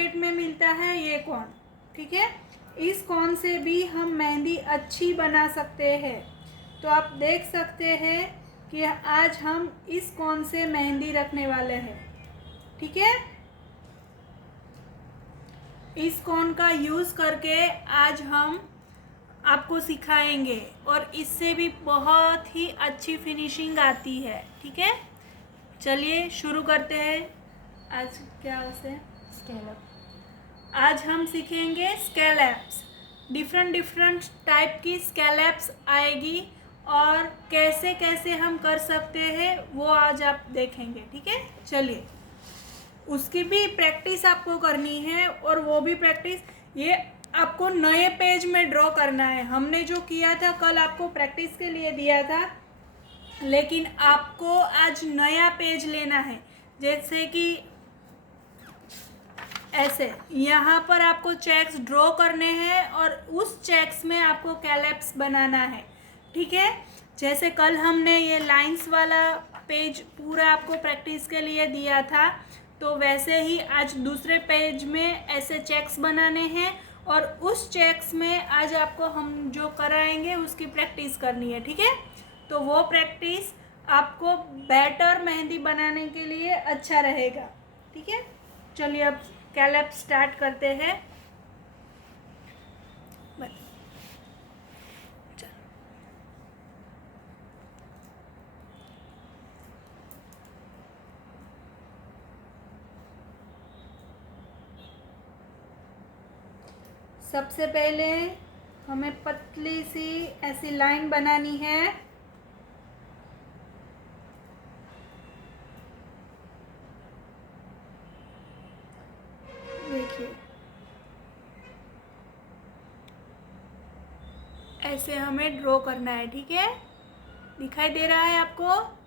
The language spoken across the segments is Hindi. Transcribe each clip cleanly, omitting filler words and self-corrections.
मार्केट में मिलता है ये कोन, ठीक है। इस कोन से भी हम मेहंदी अच्छी बना सकते हैं। तो आप देख सकते हैं कि आज हम इस कोन से मेहंदी रखने वाले हैं, ठीक है। इस कोन का यूज़ करके आज हम आपको सिखाएंगे और इससे भी बहुत ही अच्छी फिनिशिंग आती है, ठीक है। चलिए शुरू करते हैं। आज क्या उसे स्केलप, आज हम सीखेंगे स्केलप्स। डिफरेंट टाइप की स्केलप्स आएगी और कैसे कैसे हम कर सकते हैं वो आज आप देखेंगे, ठीक है। चलिए, उसकी भी प्रैक्टिस आपको करनी है और वो भी प्रैक्टिस ये आपको नए पेज में ड्रॉ करना है। हमने जो किया था कल आपको प्रैक्टिस के लिए दिया था, लेकिन आपको आज नया पेज लेना है। जैसे कि ऐसे यहाँ पर आपको चेक्स ड्रॉ करने हैं और उस चेक्स में आपको कैलप्स बनाना है, ठीक है। जैसे कल हमने ये लाइंस वाला पेज पूरा आपको प्रैक्टिस के लिए दिया था, तो वैसे ही आज दूसरे पेज में ऐसे चेक्स बनाने हैं और उस चेक्स में आज आपको हम जो कराएंगे उसकी प्रैक्टिस करनी है, ठीक है। तो वो प्रैक्टिस आपको बेटर मेहंदी बनाने के लिए अच्छा रहेगा, ठीक है। चलिए अब कैलप स्टार्ट करते हैं। सबसे पहले हमें पतली सी ऐसी लाइन बनानी है। देखिए ऐसे हमें ड्रॉ करना है, ठीक है। दिखाई दे रहा है आपको?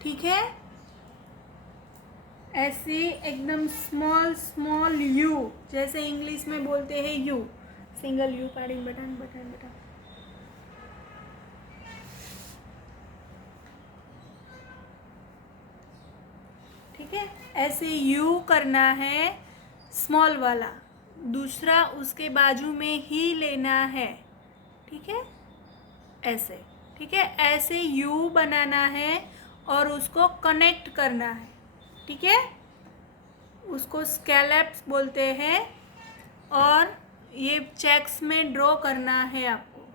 ठीक है, ऐसे एकदम स्मॉल यू, जैसे इंग्लिश में बोलते हैं U, single U pudding button button button. ठीक है, ऐसे यू करना है स्मॉल वाला, दूसरा उसके बाजू में ही लेना है, ठीक है। ऐसे, ठीक है, ऐसे यू बनाना है और उसको कनेक्ट करना है, ठीक है। उसको स्कैलप्स बोलते हैं और ये चेक्स में ड्रॉ करना है आपको,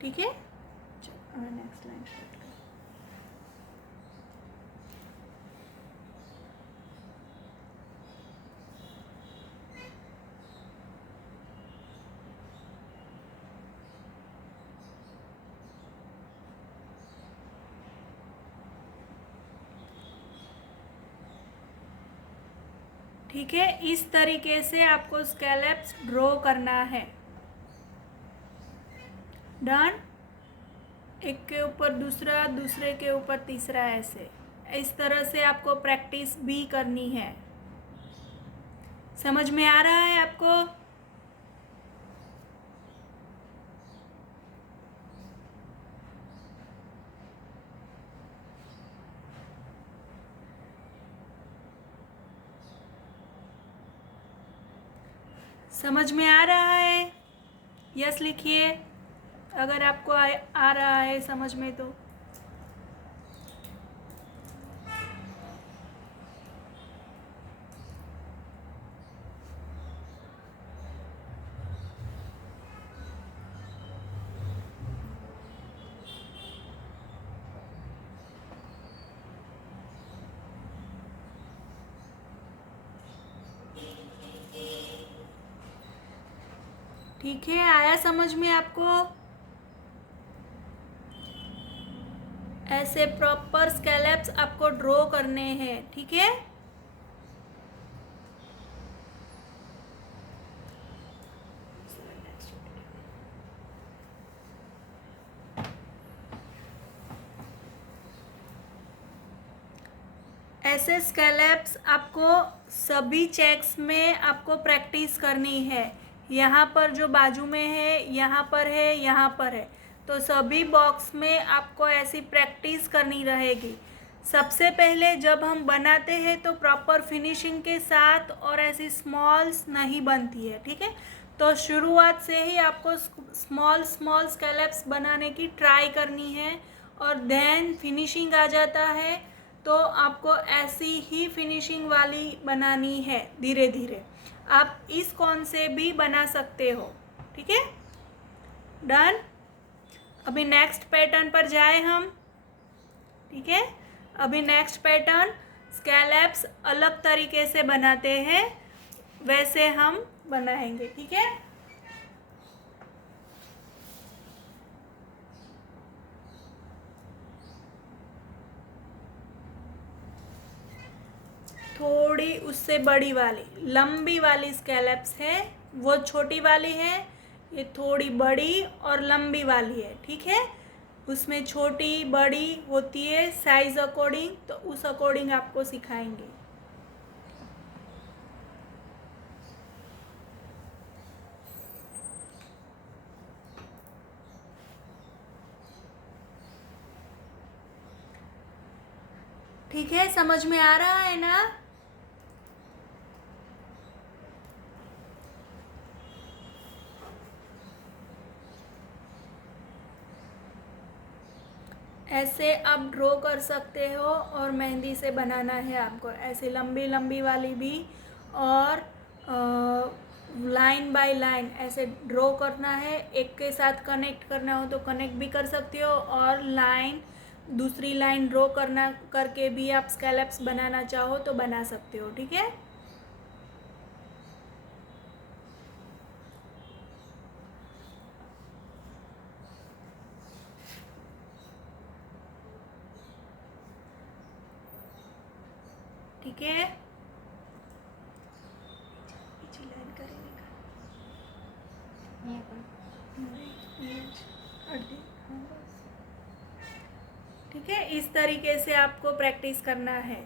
ठीक है। नेक्स्ट लाइन स्टार्ट करें। ठीक है, इस तरीके से आपको स्कैलप्स ड्रॉ करना है। डन। एक के ऊपर दूसरा, दूसरे के ऊपर तीसरा, ऐसे इस तरह से आपको प्रैक्टिस भी करनी है। समझ में आ रहा है आपको? समझ में आ रहा है? यस लिखिए अगर आपको आ रहा है समझ में तो। ठीक है, आया समझ में आपको? ऐसे प्रॉपर स्कैलप्स आपको ड्रॉ करने हैं, ठीक है। ऐसे स्कैलप्स आपको सभी चेक्स में आपको प्रैक्टिस करनी है। यहाँ पर जो बाजू में है, यहाँ पर है, यहाँ पर है, तो सभी बॉक्स में आपको ऐसी प्रैक्टिस करनी रहेगी। सबसे पहले जब हम बनाते हैं तो प्रॉपर फिनिशिंग के साथ और ऐसी स्मॉल्स नहीं बनती है, ठीक है। तो शुरुआत से ही आपको स्मॉल स्मॉल स्कैलप्स बनाने की ट्राई करनी है और देन फिनिशिंग आ जाता है तो आपको ऐसी ही फिनिशिंग वाली बनानी है। धीरे धीरे आप इस कॉन से भी बना सकते हो, ठीक है। डन। अभी नेक्स्ट पैटर्न पर जाए हम, ठीक है। अभी नेक्स्ट पैटर्न स्कैलप्स अलग तरीके से बनाते हैं, वैसे हम बनाएंगे, ठीक है। थोड़ी उससे बड़ी वाली लंबी वाली स्कैलप्स है, वो छोटी वाली है, ये थोड़ी बड़ी और लंबी वाली है, ठीक है। उसमें छोटी बड़ी होती है साइज अकॉर्डिंग, तो उस अकॉर्डिंग आपको सिखाएंगे। ठीक है, समझ में आ रहा है ना? ऐसे आप ड्रॉ कर सकते हो और मेहंदी से बनाना है आपको ऐसे लंबी लंबी वाली भी, और लाइन बाय लाइन ऐसे ड्रॉ करना है। एक के साथ कनेक्ट करना हो तो कनेक्ट भी कर सकते हो, और लाइन दूसरी लाइन ड्रॉ करना करके भी आप स्कैलप्स बनाना चाहो तो बना सकते हो, ठीक है। ठीक है, पीछे लाइन करेंगे ठीक है। इस तरीके से आपको प्रैक्टिस करना है।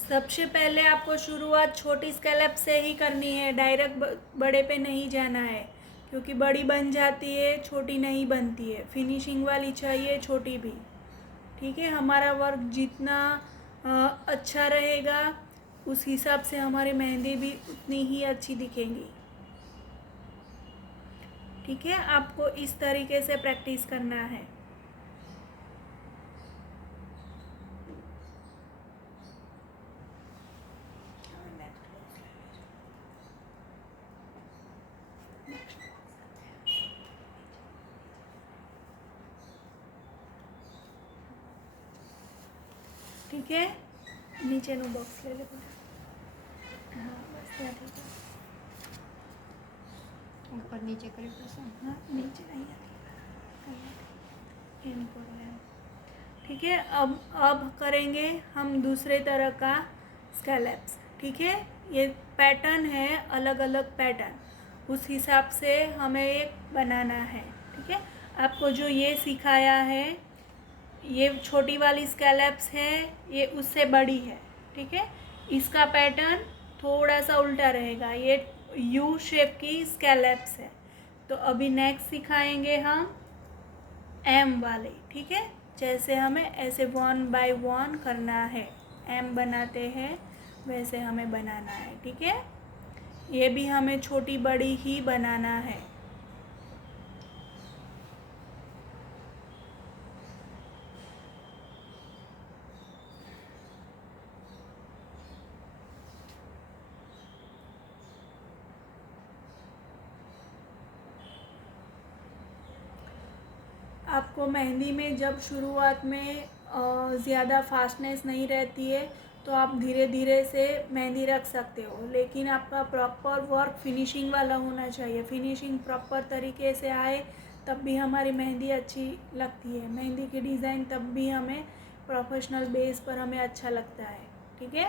सबसे पहले आपको शुरुआत छोटी स्कैलप से ही करनी है, डायरेक्ट बड़े पे नहीं जाना है, क्योंकि बड़ी बन जाती है, छोटी नहीं बनती है। फिनिशिंग वाली चाहिए, छोटी भी, ठीक है। हमारा वर्क जितना अच्छा रहेगा उस हिसाब से हमारी मेहंदी भी उतनी ही अच्छी दिखेंगी, ठीक है। आपको इस तरीके से प्रैक्टिस करना है। ठीक है, नीचे नो बॉक्स ले ले पूरा। हाँ बस क्या, ठीक है। ऊपर नीचे करे पसंद। हाँ नीचे नहीं इनको, ठीक है। अब करेंगे हम दूसरे तरह का स्कैलप्स, ठीक है। ये पैटर्न है, अलग अलग पैटर्न, उस हिसाब से हमें एक बनाना है, ठीक है। आपको जो ये सिखाया है, ये छोटी वाली स्कैलप्स है, ये उससे बड़ी है, ठीक है। इसका पैटर्न थोड़ा सा उल्टा रहेगा, ये यू शेप की स्कैलप्स है। तो अभी नेक्स्ट सिखाएंगे हम एम वाले, ठीक है। जैसे हमें ऐसे 1 बाय 1 करना है, एम बनाते हैं वैसे हमें बनाना है, ठीक है। ये भी हमें छोटी बड़ी ही बनाना है। आपको मेहंदी में जब शुरुआत में ज़्यादा फास्टनेस नहीं रहती है तो आप धीरे धीरे से मेहंदी रख सकते हो, लेकिन आपका प्रॉपर वर्क फिनिशिंग वाला होना चाहिए। फिनिशिंग प्रॉपर तरीके से आए तब भी हमारी मेहंदी अच्छी लगती है। मेहंदी की डिज़ाइन तब भी हमें प्रोफेशनल बेस पर हमें अच्छा लगता है, ठीक है।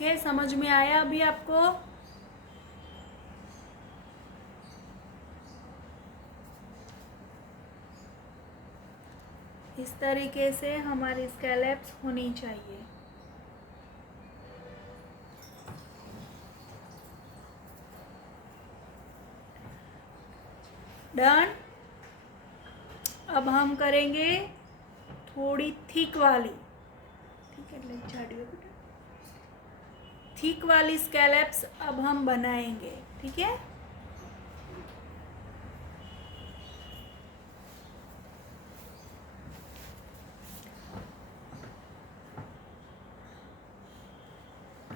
ठीक है, समझ में आया अभी आपको? इस तरीके से हमारी स्कैलप्स होनी चाहिए। डन। अब हम करेंगे थोड़ी थिक वाली, ठीक है, लेट झाड़ियो बेटा, थिक वाली स्कैलप्स अब हम बनाएंगे, ठीक है।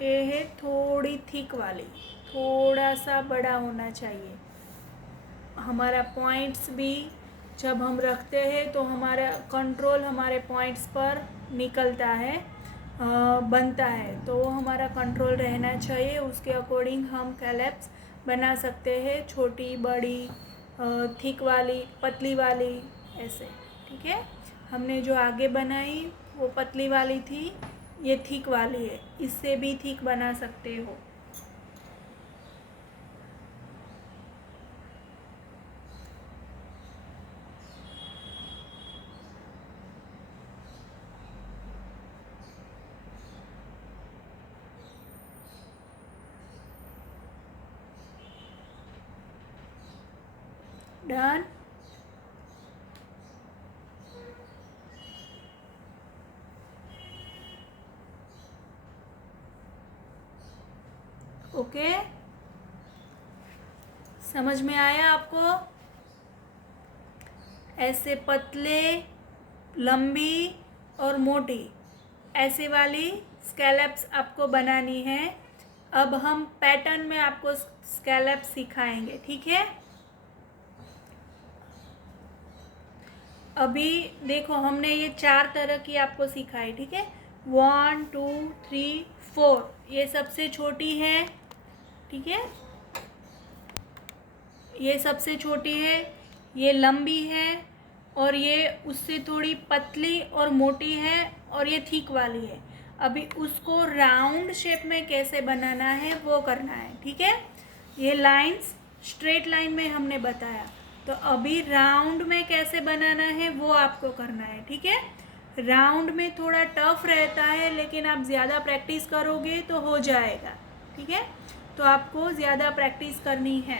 ये है थोड़ी थिक वाली, थोड़ा सा बड़ा होना चाहिए। हमारा पॉइंट्स भी जब हम रखते हैं तो हमारा कंट्रोल हमारे पॉइंट्स पर निकलता है, बनता है, तो वो हमारा कंट्रोल रहना चाहिए। उसके अकॉर्डिंग हम कैलप्स बना सकते हैं, छोटी, बड़ी, थिक वाली, पतली वाली, ऐसे, ठीक है। हमने जो आगे बनाई वो पतली वाली थी, ये थिक वाली है, इससे भी थिक बना सकते हो। डन। ओके, समझ में आया आपको? ऐसे पतले, लंबी और मोटी, ऐसे वाली स्कैलप्स आपको बनानी है। अब हम पैटर्न में आपको स्कैलप्स सिखाएंगे, ठीक है। अभी देखो, हमने ये 4 तरह की आपको सिखाई, ठीक है। 1 2 3 4, ये सबसे छोटी है, ठीक है, ये सबसे छोटी है, ये लंबी है, और ये उससे थोड़ी पतली और मोटी है, और ये थिक वाली है। अभी उसको राउंड शेप में कैसे बनाना है वो करना है, ठीक है। ये लाइंस स्ट्रेट लाइन में हमने बताया, तो अभी राउंड में कैसे बनाना है वो आपको करना है, ठीक है। राउंड में थोड़ा टफ रहता है, लेकिन आप ज़्यादा प्रैक्टिस करोगे तो हो जाएगा, ठीक है। तो आपको ज़्यादा प्रैक्टिस करनी है।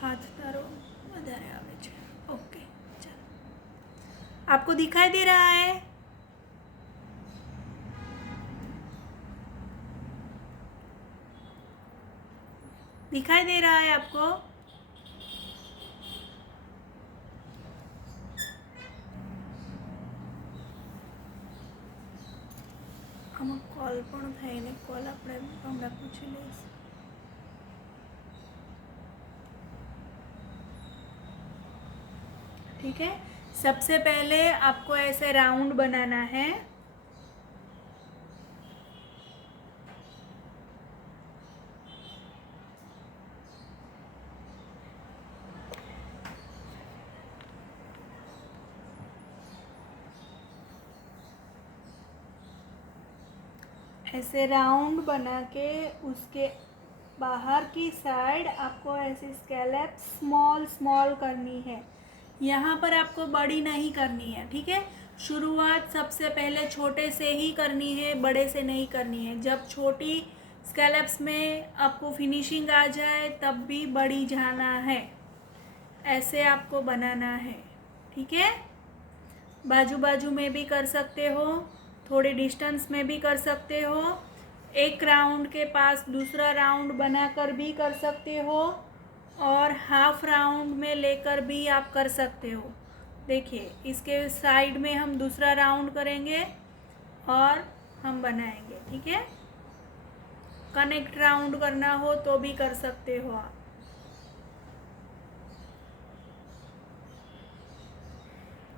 हाथ तारो વધારે આવે છે, ओके, चलो, आपको दिखाई दे रहा है? दिखाई दे रहा है आपको? આમાં કોલ પણ થાય ને, કોલ આપણે હમણાં પૂછી લઈશ। ठीक है, सबसे पहले आपको ऐसे राउंड बनाना है। ऐसे राउंड बना के उसके बाहर की साइड आपको ऐसे स्कैलप स्मॉल स्मॉल करनी है। यहाँ पर आपको बड़ी नहीं करनी है, ठीक है। शुरुआत सबसे पहले छोटे से ही करनी है, बड़े से नहीं करनी है। जब छोटी स्कैलप्स में आपको फिनिशिंग आ जाए तब भी बड़ी जाना है, ऐसे आपको बनाना है, ठीक है। बाजू बाजू में भी कर सकते हो, थोड़े डिस्टेंस में भी कर सकते हो, एक राउंड के पास दूसरा राउंड बनाकर भी कर सकते हो, और हाफ राउंड में लेकर भी आप कर सकते हो। देखिए, इसके साइड में हम दूसरा राउंड करेंगे और हम बनाएंगे, ठीक है। कनेक्ट राउंड करना हो तो भी कर सकते हो आप।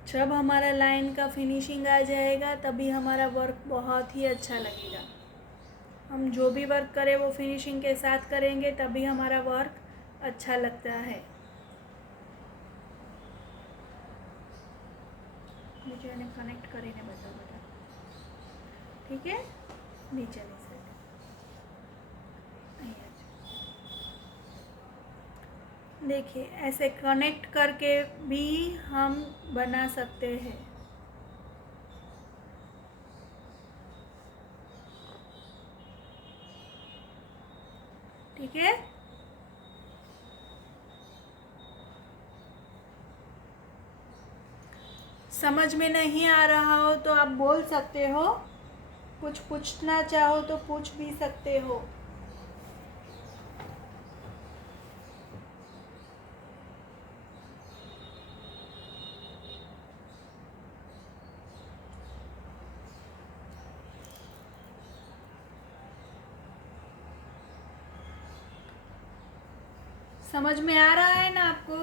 जब हमारा लाइन का फिनिशिंग आ जाएगा तभी हमारा वर्क बहुत ही अच्छा लगेगा। हम जो भी वर्क करें वो फिनिशिंग के साथ करेंगे तभी हमारा वर्क अच्छा लगता है। બીજાને કનેક્ટ કરીને બતાવો બેટા. ठीक है, नीचे साइड देखिए ऐसे कनेक्ट करके भी हम बना सकते हैं. ठीक है, समझ में नहीं आ रहा हो तो आप बोल सकते हो, कुछ पूछना चाहो तो पूछ भी सकते हो. समझ में आ रहा है ना आपको?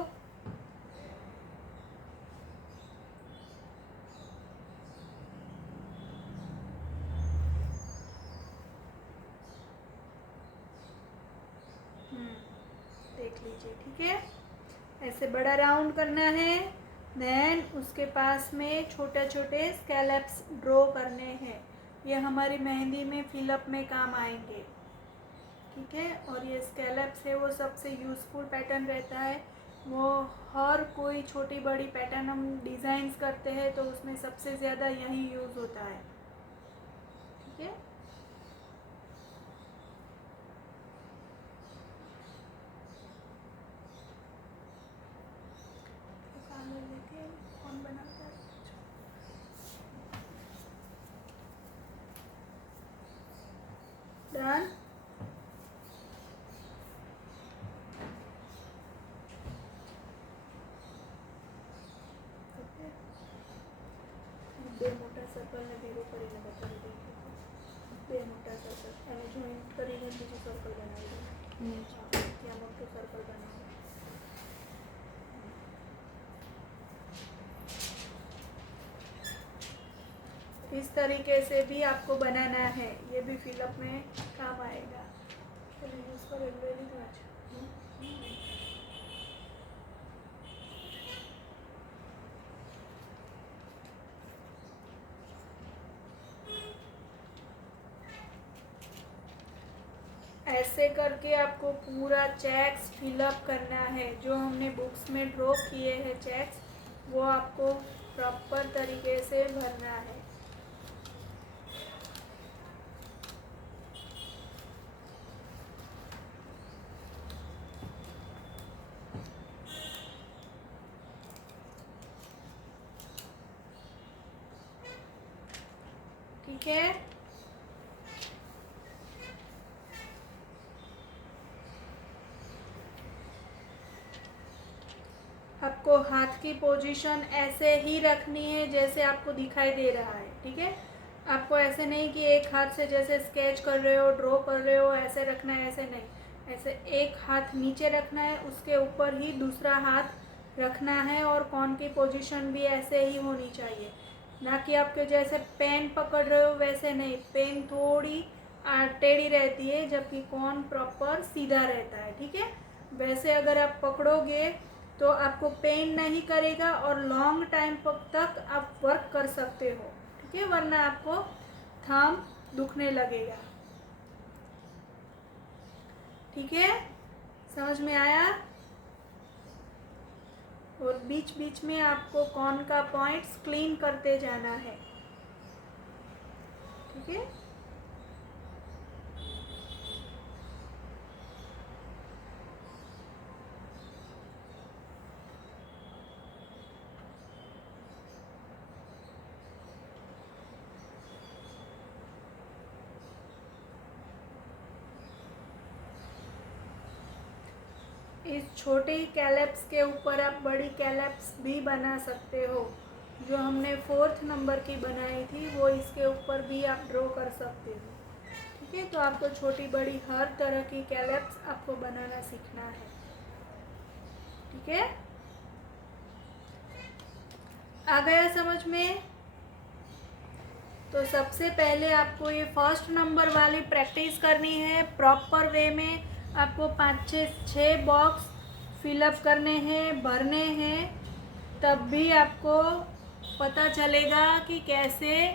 देख लीजिए. ठीक है, ऐसे बड़ा राउंड करना है. देन उसके पास में छोटे छोटे स्कैलप्स ड्रॉ करने हैं. ये हमारी मेहंदी में फिलअप में काम आएंगे. ठीक है, और ये स्कैलप्स है वो सबसे यूज़फुल पैटर्न रहता है. वो हर कोई छोटी बड़ी पैटर्न हम डिज़ाइंस करते हैं तो उसमें सबसे ज़्यादा यही यूज़ होता है. ठीक है, कौन बनाता है? डन. બે મોટા સર્કલને ભેગું કરીને બતાવી દઈએ. બે મોટા સર્કલ એને જોઈન્ટ કરીને બીજું સર્કલ બનાવી દઈએ. ત્યાં મોટું સર્કલ બનાવો. इस तरीके से भी आपको बनाना है. ये भी फिलअप में काम आएगा. चलिए उसको रेगुलरली आज ऐसे करके आपको पूरा चेक्स फिलअप करना है. जो हमने बुक्स में ड्रॉ किए हैं चेक्स, वो आपको प्रॉपर तरीके से भरना है. ठीक है, आपको हाथ की पोजीशन ऐसे ही रखनी है जैसे आपको दिखाई दे रहा है. ठीक है, आपको ऐसे नहीं कि एक हाथ से जैसे स्केच कर रहे हो, ड्रॉ कर रहे हो, ऐसे रखना है. ऐसे नहीं, ऐसे एक हाथ नीचे रखना है, उसके ऊपर ही दूसरा हाथ रखना है. और कॉन की पोजीशन भी ऐसे ही होनी चाहिए, ना कि आपके जैसे पेन पकड़ रहे हो वैसे नहीं. पेन थोड़ी टेढ़ी रहती है जबकि कॉन प्रॉपर सीधा रहता है. ठीक है, वैसे अगर आप पकड़ोगे तो आपको पेन नहीं करेगा और लॉन्ग टाइम तक आप वर्क कर सकते हो. ठीक है, वरना आपको थंब दुखने लगेगा. ठीक है, समझ में आया? और बीच बीच में आपको कॉन का पॉइंट्स क्लीन करते जाना है. ठीक है, इस छोटे कैलप्स के ऊपर आप बड़ी कैलप्स भी बना सकते हो. जो हमने 4th नंबर की बनाई थी वो इसके ऊपर भी आप ड्रॉ कर सकते हो. ठीक है, तो आपको छोटी बड़ी हर तरह की कैलप्स आपको बनाना सीखना है. ठीक है, आ गया समझ में? तो सबसे पहले आपको ये 1st नंबर वाली प्रैक्टिस करनी है. प्रॉपर वे में आपको 5-6 बॉक्स फिलअप करने हैं, भरने हैं. तब भी आपको पता चलेगा कि कैसे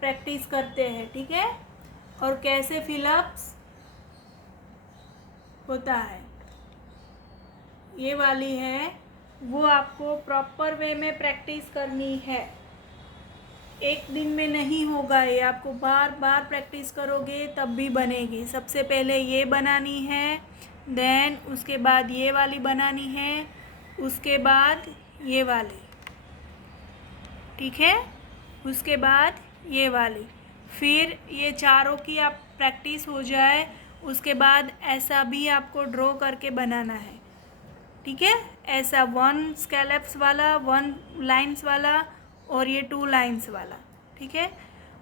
प्रैक्टिस करते हैं, ठीक है, और कैसे फिलअप्स होता है। ये वाली है वो आपको प्रॉपर वे में प्रैक्टिस करनी है। एक दिन में नहीं होगा ये, आपको बार बार प्रैक्टिस करोगे तब भी बनेगी। सबसे पहले ये बनानी है, देन उसके बाद ये वाली बनानी है, उसके बाद ये वाली, ठीक है, उसके बाद ये वाली, फिर ये चारों की आप प्रैक्टिस हो जाए उसके बाद ऐसा भी आपको ड्रॉ करके बनाना है, ठीक है। ऐसा 1 स्कैलप्स वाला, 1 लाइंस वाला और ये 2 लाइंस वाला, ठीक है।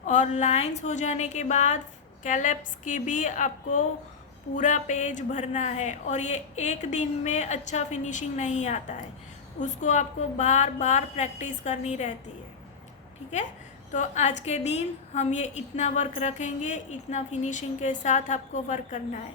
और लाइंस हो जाने के बाद स्कैलप्स की भी आपको पूरा पेज भरना है। और ये एक दिन में अच्छा फिनिशिंग नहीं आता है, उसको आपको बार बार प्रैक्टिस करनी रहती है, ठीक है। तो आज के दिन हम ये इतना वर्क रखेंगे, इतना फिनिशिंग के साथ आपको वर्क करना है।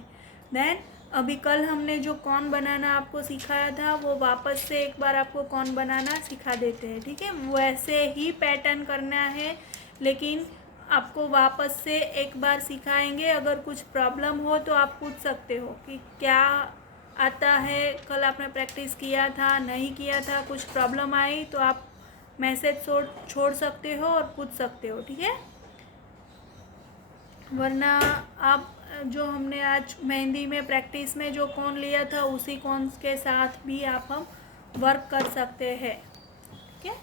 देन अभी कल हमने जो कॉर्न बनाना आपको सिखाया था वो वापस से एक बार आपको कॉर्न बनाना सिखा देते हैं, ठीक है। वैसे ही पैटर्न करना है, लेकिन आपको वापस से एक बार सिखाएंगे। अगर कुछ प्रॉब्लम हो तो आप पूछ सकते हो कि क्या आता है, कल आपने प्रैक्टिस किया था नहीं किया था, कुछ प्रॉब्लम आई तो आप मैसेज छोड़ सकते हो और पूछ सकते हो, ठीक है। वरना आप जो हमने आज मेहंदी में प्रैक्टिस में जो कॉर्न लिया था उसी कॉर्न के साथ भी आप हम वर्क कर सकते हैं, ठीक है।